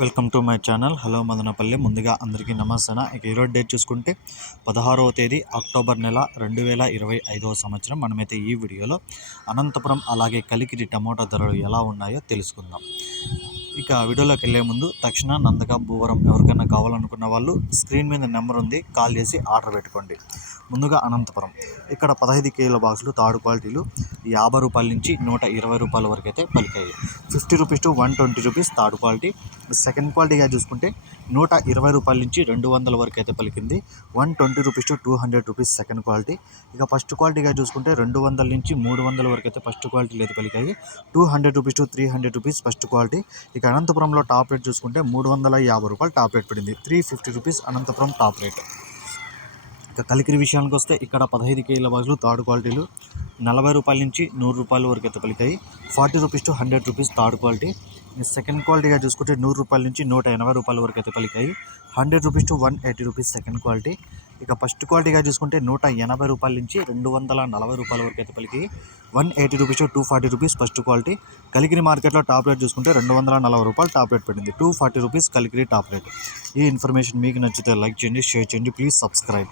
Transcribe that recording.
Welcome to my channel. Hello Madanapalli. ముందుగా అందరికీ నమస్తే ఇక ఈరోజు డేట్ చూసుకుంటే పదహారవ తేదీ అక్టోబర్ నెల రెండు వేల ఇరవై ఐదవ సంవత్సరం. మనమైతే ఈ వీడియోలో అనంతపురం అలాగే కలికిరి టమోటా ధరలు ఎలా ఉన్నాయో తెలుసుకుందాం. ఇక వీడియోలోకి వెళ్ళే ముందు తక్షణ నందక భూవరం ఎవరికైనా కావాలనుకున్న వాళ్ళు స్క్రీన్ మీద నెంబర్ ఉంది కాల్ చేసి ఆర్డర్ పెట్టుకోండి. ముందుగా అనంతపురం. ఇక్కడ పదహైదు కేజీల బాక్సులు తాడు క్వాలిటీలు యాభై రూపాయల నుంచి నూట ఇరవై రూపాయల వరకు అయితే పలికాయి. Fifty rupees to one twenty rupees third quality. Second క్వాలిటీగా చూసుకుంటే నూట ఇరవై రూపాయల నుంచి రెండు వందల వరకు అయితే పలికింది. One twenty rupees to two hundred rupees second quality. ఇక ఫస్ట్ క్వాలిటీగా చూసుకుంటే రెండు వందల నుంచి మూడు వందల వరకు అయితే ఫస్ట్ క్వాలిటీలు అయితే పలికాయి. Two hundred rupees to three hundred rupees first quality. ఇక అనంతపురంలో టాప్ రేట్ చూసుకుంటే మూడు వందల యాభై రూపాయలు టాప్ రేట్ పడింది. Three fifty rupees Anantapur top rate. ఇక కలికిరి విషయానికి వస్తే ఇక్కడ పదహైదు కేజీల బాజులు థర్డ్ క్వాలిటీలు నలభై రూపాయల నుంచి నూరు రూపాయల వరకు అయితే పలికాయి. Forty rupees to hundred rupees third quality. Second క్వాలిటీగా చూసుకుంటే నూరు రూపాయల నుంచి నూట ఎనభై రూపాయల వరకు అయితే పలికాయి. Hundred rupees to one eighty rupees second quality. ఇక ఫస్ట్ క్వాలిటీగా చూసుకుంటే నూట ఎనభై రూపాయల నుంచి రెండు వందల నలభై రూపాయల వరకు అయితే పలికి. One eighty rupees two forty rupees first quality. Kalikiri మార్కెట్లో టాప్ రేట్ చూసుకుంటే రెండు వందల నలభై రూపాయలు టాప్ రేట్ పడింది two forty rupees Kalikiri top rate. ఈ ఇన్ఫర్మేషన్ మీకు నచ్చితే లైక్ చేయండి షేర్ చేయండి. Please subscribe.